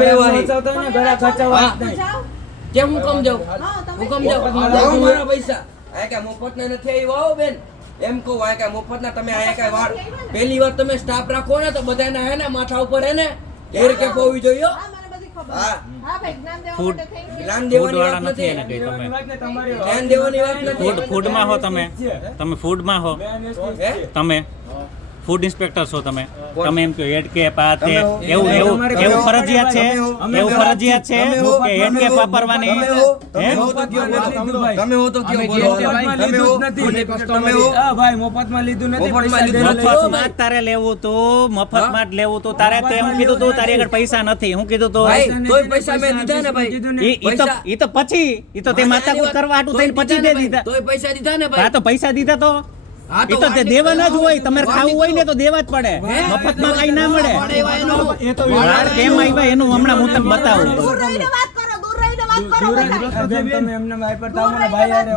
તમે એવા હી. ખર્ચાવતા હોય ને ઘરે ખર્ચાવવા જ નહીં. કેમ હું કમ જાઉં હું કમ જાઉં મારા પૈસા આ કે મફતના નથી આવ્યા હો બેન એમ કહું આ કે મફતના તમે આ કઈ વાર પહેલી વાર તમે સ્ટાફ રાખો ને તો બધાના હે ને માથા ઉપર હે ને એર કે હોવી જોઈએ હો. હા જ્ઞાન દેવાની વાત નથી જ્ઞાન દેવાની વાત નથી. ફૂડમાં હો તમે ફૂડમાં હો તમે ફૂડ ઇન્સ્પેક્ટર છો તમે એમ કહો હેડ કેપ આ તે એવું ફરજિયાત છે કે હેડ કેપ વાપરવાની તમે હો તો કયો બોલો તમે હો ભાઈ મફતમાં લીધું નથી. મફતમાં તારે લેવું તું મફતમાં જ લેવું તું તારે તે હું કીધું તું તારી આગળ પૈસા નથી હું કીધું તું ભાઈ તોય પૈસા મેં દીધા ને ભાઈ ઈ તો પછી ઈ તો તે માથાકૂટ કરવા હાટું થઈને પછી દે દીધા તોય પૈસા દીધા ને ભાઈ હા તો પૈસા દીધા તો હા એ તો તે દેવાના જ હોય તમારે ખાવું હોય ને તો દેવા જ પડે મફતમાં કઈ ના મળે એ તો વાળ કેમ આવ્યા એનું હમણાં હું તમને બતાવું દૂર રહીને વાત કરો, દૂર રહીને વાત કરો બધા. બેન તમે એમને વાઈપર તાવ મને ભાઈ યારે